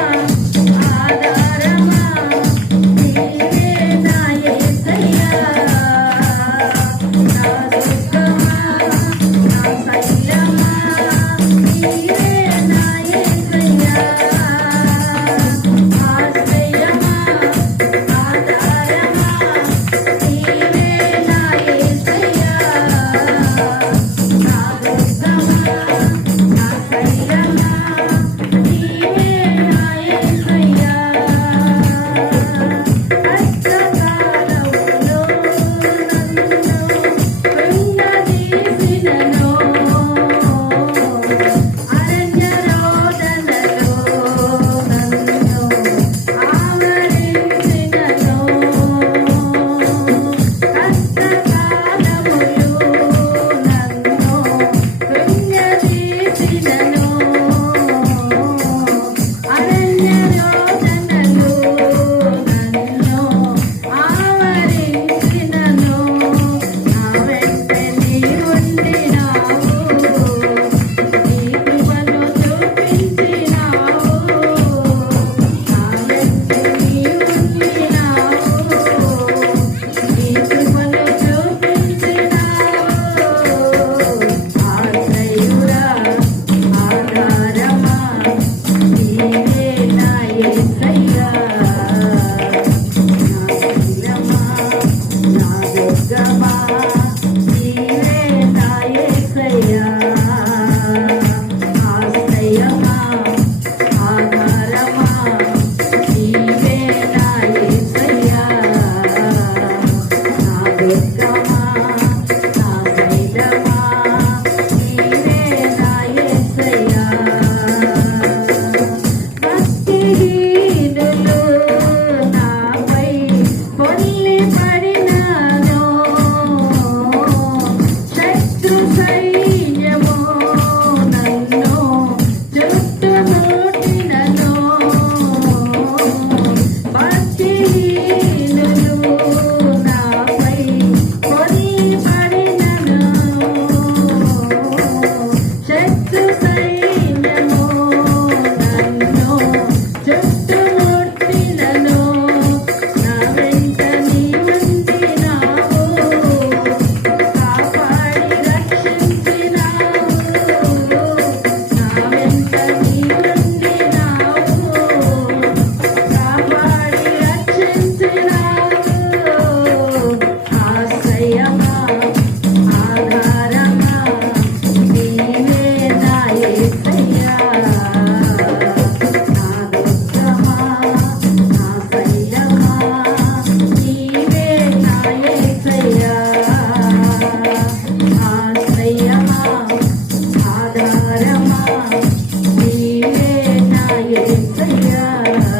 i don't know dia.